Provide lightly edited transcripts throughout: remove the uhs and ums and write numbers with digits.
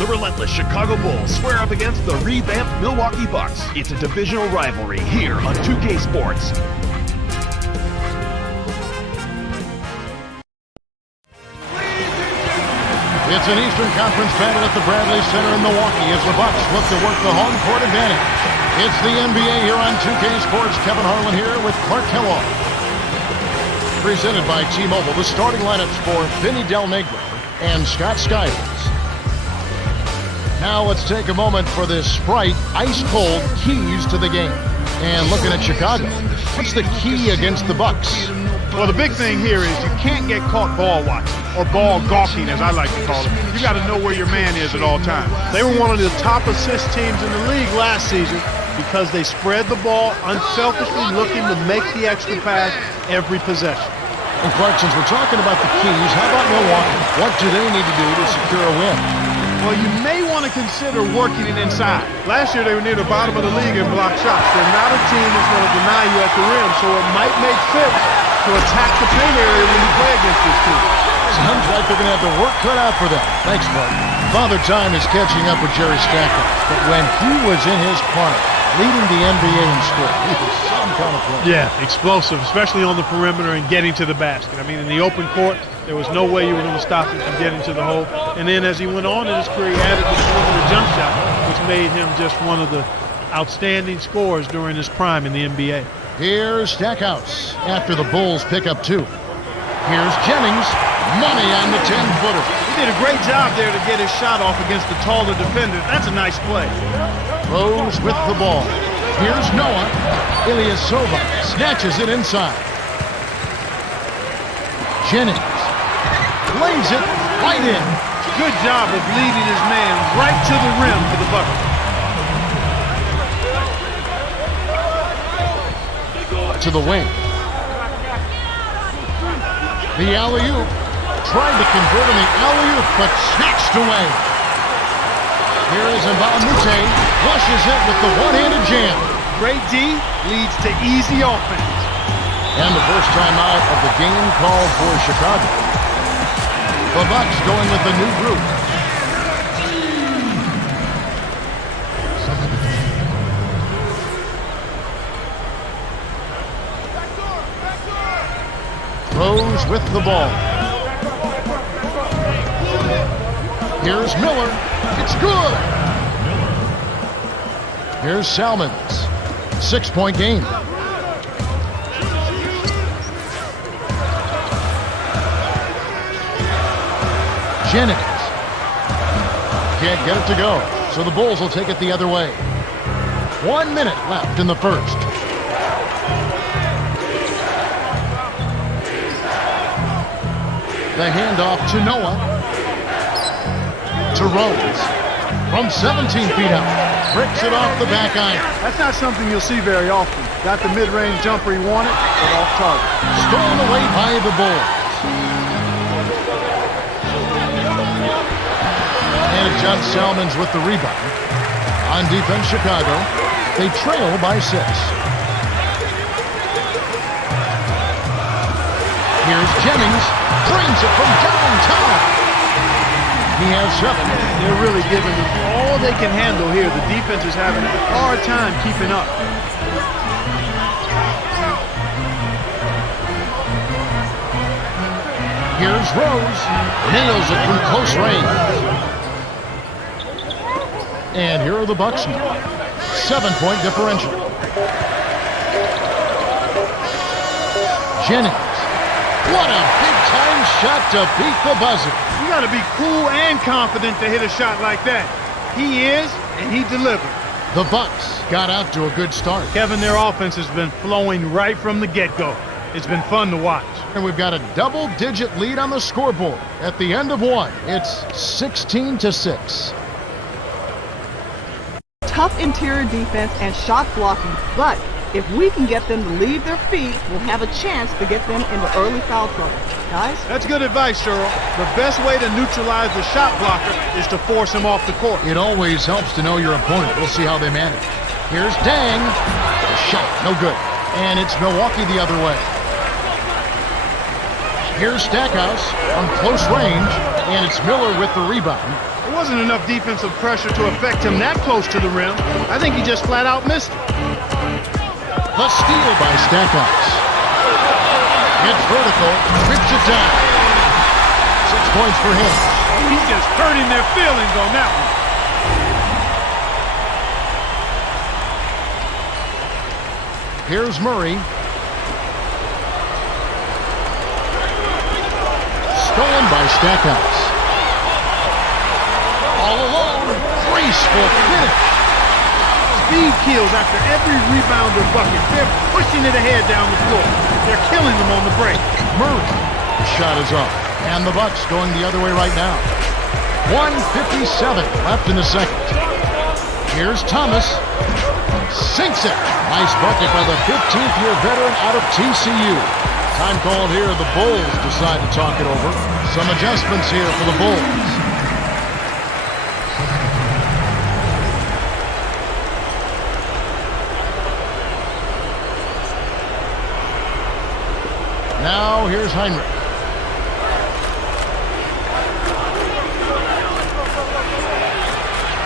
The relentless Chicago Bulls square up against the revamped Milwaukee Bucks. It's a divisional rivalry here on 2K Sports. It's an Eastern Conference battle at the Bradley Center in Milwaukee as the Bucks look to work the home court advantage. It's the NBA here on 2K Sports. Kevin Harlan here with Clark Kellogg. Presented by T-Mobile, the starting lineups for Vinny Del Negro and Scott Skiles. Now let's take a moment for this Sprite ice-cold keys to the game. And looking at Chicago, what's the key against the Bucks? Well, the big thing here is you can't get caught ball watching, or ball gawking, as I like to call it. You got to know where your man is at all times. They were one of the top assist teams in the league last season because they spread the ball unselfishly, looking to make the extra pass every possession. And Clark, since we're talking about the keys, how about Milwaukee? What do they need to do to secure a win? Well, you may want to consider working it inside. Last year, they were near the bottom of the league in block shots. They're not a team that's going to deny you at the rim, so it might make sense to attack the paint area when you play against this team. Sounds like they're going to have the work cut out for them. Thanks, Clark. Father Time is catching up with Jerry Stackhouse, but when he was in his prime, leading the NBA in scoring, he was some kind of player. Yeah, explosive, especially on the perimeter and getting to the basket. I mean, in the open court, there was no way you were going to stop him from getting to the hole. And then as he went on in his career, he added the perimeter jump shot, which made him just one of the outstanding scorers during his prime in the NBA. Here's Stackhouse after the Bulls pick up two. Here's Jennings, money on the 10-footer. He did a great job there to get his shot off against the taller defender. That's a nice play. Rose with the ball. Here's Noah. Ilyasova snatches it inside. Jennings lays it right in. Good job of leading his man right to the rim for the bucket. To the wing. The alley-oop. Tried to convert on the alley-oop, but snatched away. Here is Mbamute. Flushes it with the one-handed jam. Great D leads to easy offense. And the first time out of the game called for Chicago. The Bucks going with the new group. Rose with the ball. Here's Miller. It's good. Here's Salmons. 6-point game. Jennings. Can't get it to go. So the Bulls will take it the other way. 1 minute left in the first. The handoff to Noah. To Rose. From 17 feet out. Bricks it off the back iron. That's not something you'll see very often. Got the mid-range jumper he wanted, but off target. Stolen away by the Bulls. And it's John Salmons with the rebound. On defense, Chicago. They trail by 6. Here's Jennings. Drains it from downtown. He has 7. They're really giving them all they can handle here. The defense is having a hard time keeping up. Here's Rose. Nails it from close range. And here are the Bucks now. 7-point differential. Jennings. What a big-time shot to beat the buzzer. You got to be cool and confident to hit a shot like that. He is, and he delivered. The Bucks got out to a good start. Kevin, their offense has been flowing right from the get-go. It's been fun to watch. And we've got a double-digit lead on the scoreboard. At the end of one, it's 16-6. Tough interior defense and shot blocking, but if we can get them to leave their feet, we'll have a chance to get them into early foul trouble. Guys? That's good advice, Cheryl. The best way to neutralize the shot blocker is to force him off the court. It always helps to know your opponent. We'll see how they manage. Here's Dang. The shot, no good. And it's Milwaukee the other way. Here's Stackhouse from close range, and it's Miller with the rebound. It wasn't enough defensive pressure to affect him that close to the rim. I think he just flat out missed it. The steal by Stackhouse. It's vertical, rips it down. 6 points for him. He's just hurting their feelings on that one. Here's Murray. Stolen by Stackhouse. All alone, graceful finish. Speed kills after every rebound or bucket. They're pushing it ahead down the floor. They're killing them on the break. Murray. The shot is up. And the Bucks going the other way right now. 1:57 left in the second. Here's Thomas. Sinks it. Nice bucket by the 15th-year veteran out of TCU. Time called here. The Bulls decide to talk it over. Some adjustments here for the Bulls. Now here's Heinrich.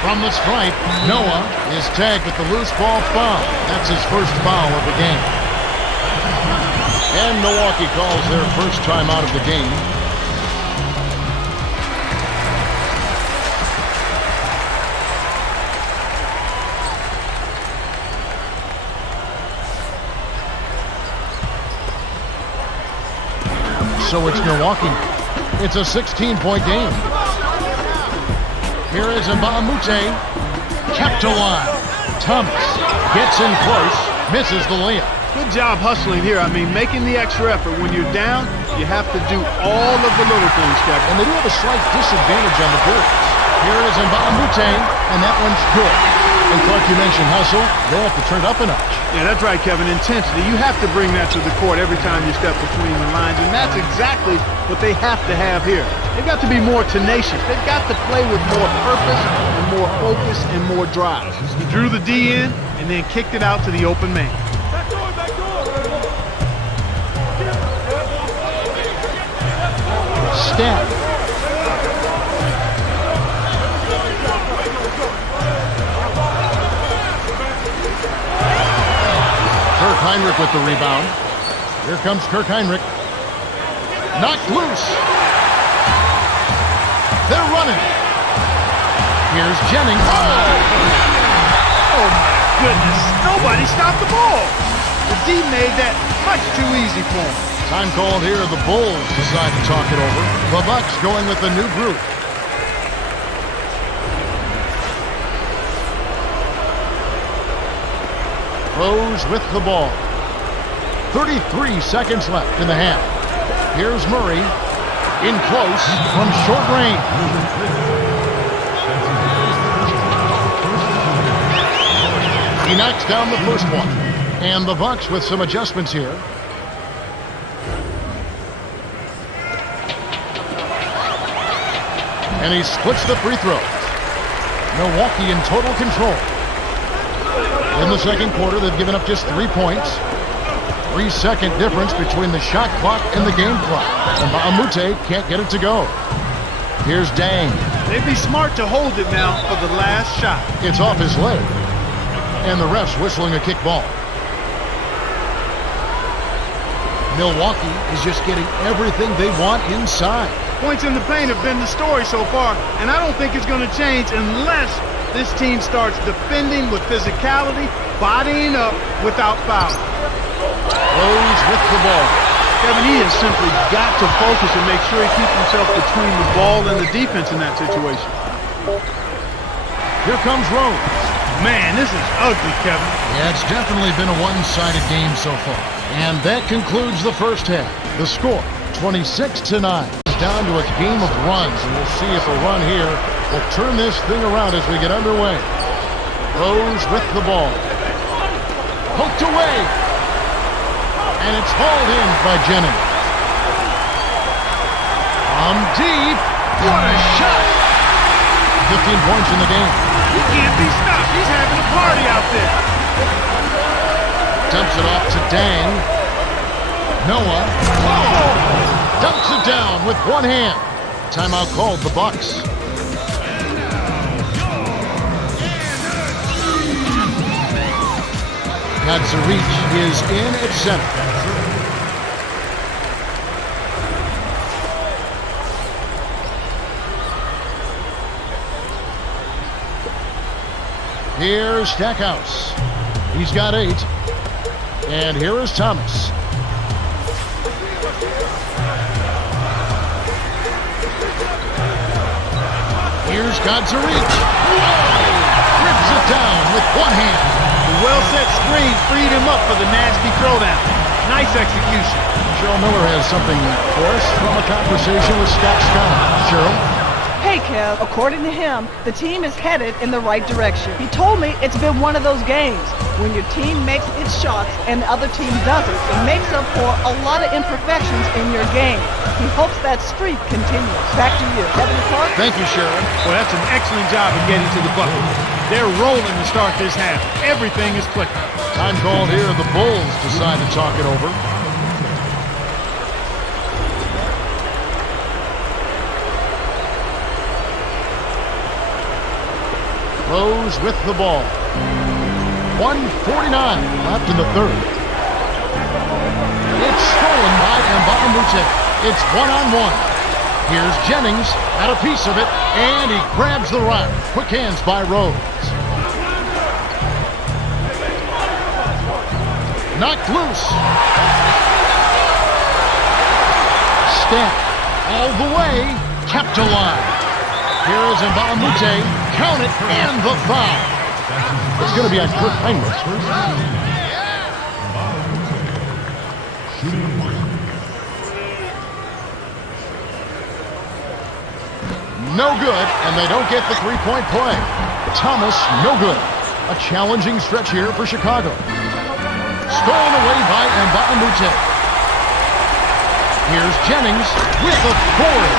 From the stripe, Noah is tagged with the loose ball foul. That's his first foul of the game. And Milwaukee calls their first time out of the game. So it's Milwaukee. It's a 16-point game. Here is Mbamute. Kept alive. Thomas gets in close. Misses the layup. Good job hustling here. I mean, making the extra effort. When you're down, you have to do all of the little things, Kevin. And they do have a slight disadvantage on the boards. Here is Mbamute, and that one's good. And Clark, you mentioned hustle. They have to turn it up a notch. Yeah, that's right, Kevin. Intensity. You have to bring that to the court every time you step between the lines, and that's exactly what they have to have here. They've got to be more tenacious. They've got to play with more purpose and more focus and more drive. He drew the D in and then kicked it out to the open man. Steph. Kirk Heinrich with the rebound. Here comes Kirk Heinrich. Knocked loose. They're running. Here's Jennings. Oh, my goodness. Nobody stopped the ball. The D made that much too easy for him. Time called here. The Bulls decide to talk it over. The Bucks going with the new group. Rose with the ball. 33 seconds left in the half. Here's Murray. In close from short range. He knocks down the first one. And the Bucks with some adjustments here. And he splits the free throws. Milwaukee in total control. In the second quarter, they've given up just 3 points. 3-second difference between the shot clock and the game clock. And Mbamute can't get it to go. Here's Dang. They'd be smart to hold it now for the last shot. It's off his leg. And the ref's whistling a kick ball. Milwaukee is just getting everything they want inside. Points in the paint have been the story so far, and I don't think it's going to change unless this team starts defending with physicality, bodying up without foul. Rose with the ball. Kevin, he has simply got to focus and make sure he keeps himself between the ball and the defense in that situation. Here comes Rose. Man, this is ugly, Kevin. Yeah, it's definitely been a one-sided game so far. And that concludes the first half. The score, 26-9. Down to a game of runs, and we'll see if a run here will turn this thing around as we get underway. Rose with the ball. Poked away. And it's hauled in by Jennings. From deep. What a shot. 15 points in the game. He can't be stopped. He's having a party out there. Dumps it off to Dang. Noah. Dumps it down with one hand. Timeout called, the Bucks. Kadzaric is in at center. Here's Stackhouse. He's got 8. And here is Thomas. Here's Kadzaric. Rips it down with one hand. The well-set screen freed him up for the nasty throwdown. Nice execution. Cheryl Miller has something for us from a conversation with Scott Scott. Cheryl? Hey, Kev, according to him, the team is headed in the right direction. He told me it's been one of those games. When your team makes its shots and the other team doesn't, it makes up for a lot of imperfections in your game. He hopes that streak continues. Back to you, Kevin Clark. Thank you, Cheryl. Well, that's an excellent job of getting to the bucket. They're rolling to start this half. Everything is clicking. Time called here. The Bulls decide to talk it over. Rose with the ball. 1:49 left in the third. It's stolen by Mbamute. It's one-on-one. Here's Jennings, had a piece of it, and he grabs the rock. Quick hands by Rose. Knocked loose. Step all the way, kept alive. Here is Mbamute. Count it, and the foul. It's going to be on Kurt Heinrich. No good, and they don't get the three-point play. Thomas, no good. A challenging stretch here for Chicago. Stolen away by Mbamute. Here's Jennings with the board.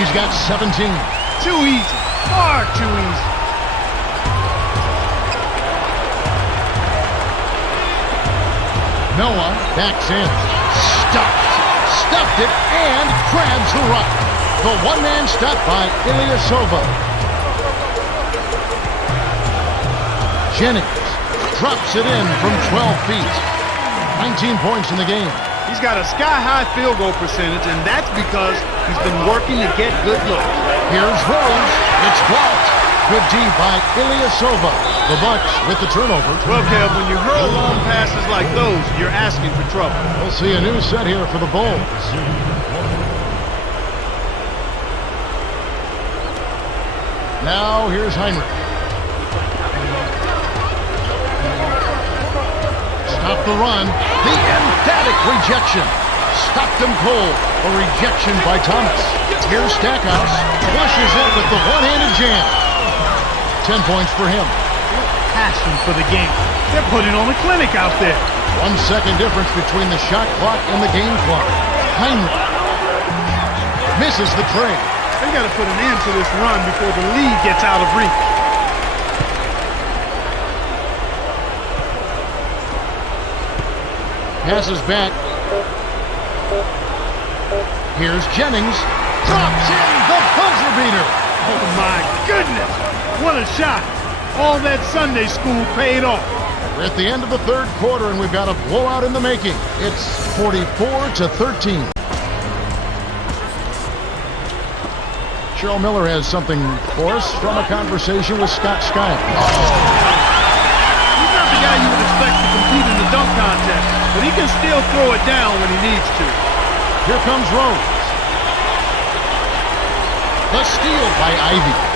He's got 17. Too easy. Far too easy. Noah backs in. Stuffed it, and grabs the rock. The one-man stop by Ilyasova. Jennings drops it in from 12 feet. 19 points in the game. He's got a sky-high field goal percentage, and that's because he's been working to get good looks. Here's Rose. It's blocked. Good D by Ilyasova. The Bucks with the turnover. Well, Kev, when you hurl long passes like those, you're asking for trouble. We'll see a new set here for the Bulls. Now here's Heinrich. Stop the run. The emphatic rejection. Stopped him cold. A rejection by Thomas. Here's Stackhouse. Flushes it with the one-handed jam. 10 points for him. Passion for the game. They're putting on a clinic out there. 1 second difference between the shot clock and the game clock. Heinrich misses the tray. They got to put an end to this run before the lead gets out of reach. Passes back. Here's Jennings. Drops in the buzzer beater. Oh, my goodness. What a shot. All that Sunday school paid off. We're at the end of the third quarter, and we've got a blowout in the making. It's 44-13. Cheryl Miller has something for us from a conversation with Scott Skyle. He's not the guy you would expect to compete in the dunk contest, but he can still throw it down when he needs to. Here comes Rose. The steal by Ivy.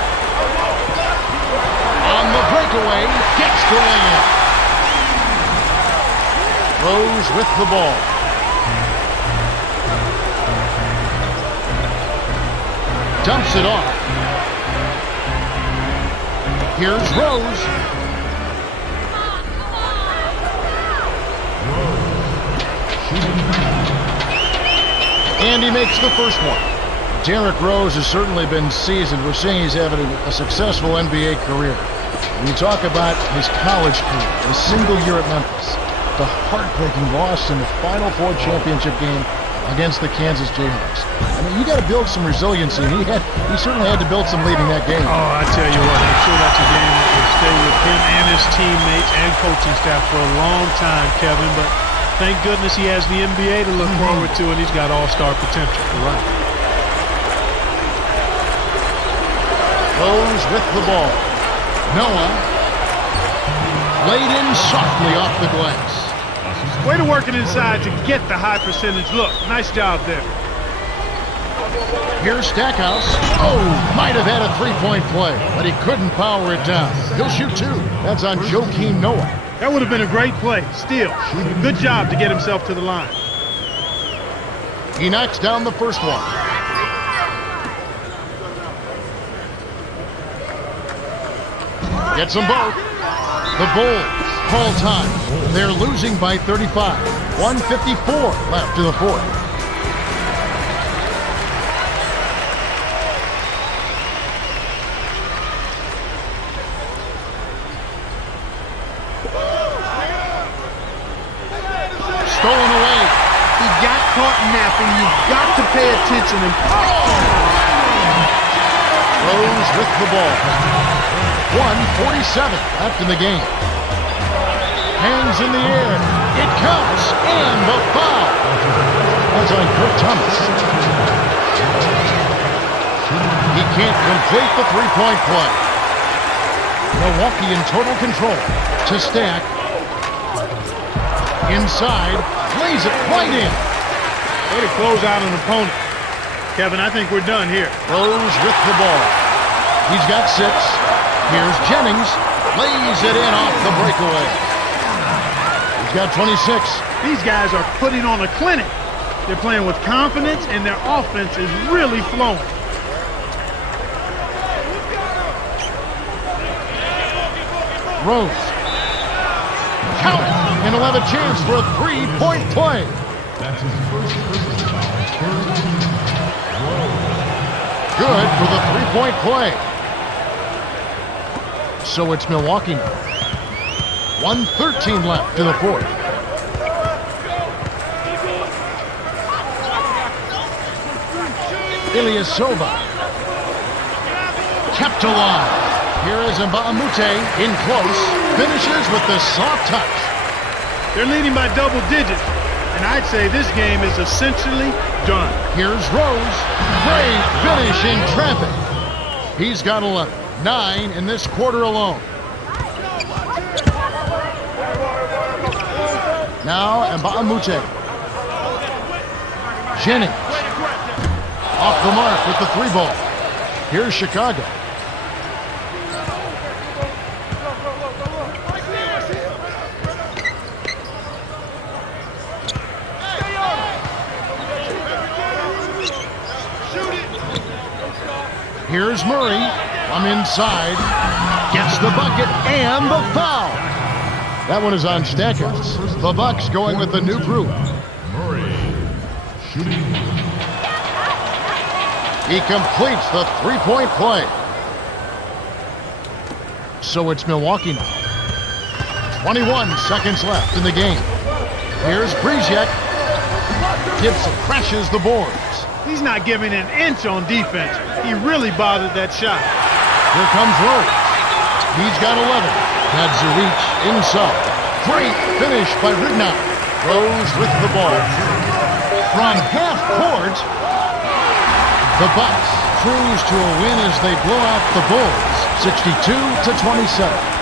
On the breakaway, gets the layup. Rose with the ball. Dumps it off. Here's Rose. And he makes the first one. Derrick Rose has certainly been seasoned. We're seeing he's having a successful NBA career. When you talk about his college career, the single year at Memphis, the heartbreaking loss in the Final Four championship game against the Kansas Jayhawks. I mean, you got to build some resiliency, and he certainly had to build some lead in that game. Oh, I tell you what, I'm sure that's a game that was stay with him and his teammates and coaching staff for a long time, Kevin, but thank goodness he has the NBA to look forward to, and he's got all-star potential. Right. Rose with the ball. Noah laid in softly off the glass. Way to work it inside to get the high percentage look. Nice job there. Here's Stackhouse. Oh, might have had a three-point play, but he couldn't power it down. He'll shoot two. That's on Joakim Noah. That would have been a great play. Still, good job to get himself to the line. He knocks down the first one. Gets them both. The Bulls call time. They're losing by 35. 1:54 left in the fourth. Stolen away. He got caught napping. You've got to pay attention. Rose with the ball. 1:47 left in the game. Hands in the air. It counts. And the foul. That's on Kurt Thomas. He can't complete the three-point play. Milwaukee in total control. To Stack. Inside. Plays it right in. Way to close out an opponent. Kevin, I think we're done here. Rose with the ball. He's got 6. Here's Jennings. Lays it in off the breakaway. He's got 26. These guys are putting on a clinic. They're playing with confidence, and their offense is really flowing. Rose. Count it. And he'll have a chance for a three-point play. That's his first personal foul. Good for the three-point play. So it's Milwaukee now. 1:13 left in the fourth. Ilyasova. Kept alive. Here is Mbamute in close. Finishes with the soft touch. They're leading by double digits, and I'd say this game is essentially done. Here's Rose. Great finish in traffic. He's got 11. 9 in this quarter alone. Now Mbamute. Jennings. Off the mark with the 3 ball. Here's Chicago. Here's Murray from inside. Gets the bucket and the foul. That one is on Stackhouse. The Bucks going with the new group. Murray shooting. He completes the three-point play. So it's Milwaukee now. 21 seconds left in the game. Here's Briziak. Gibson crashes the boards. He's not giving an inch on defense. He really bothered that shot. Here comes Rose. He's got 11. That's a reach inside. Great finish by Rignac. Rose with the ball. From half court, the Bucks cruise to a win as they blow out the Bulls, 62-27.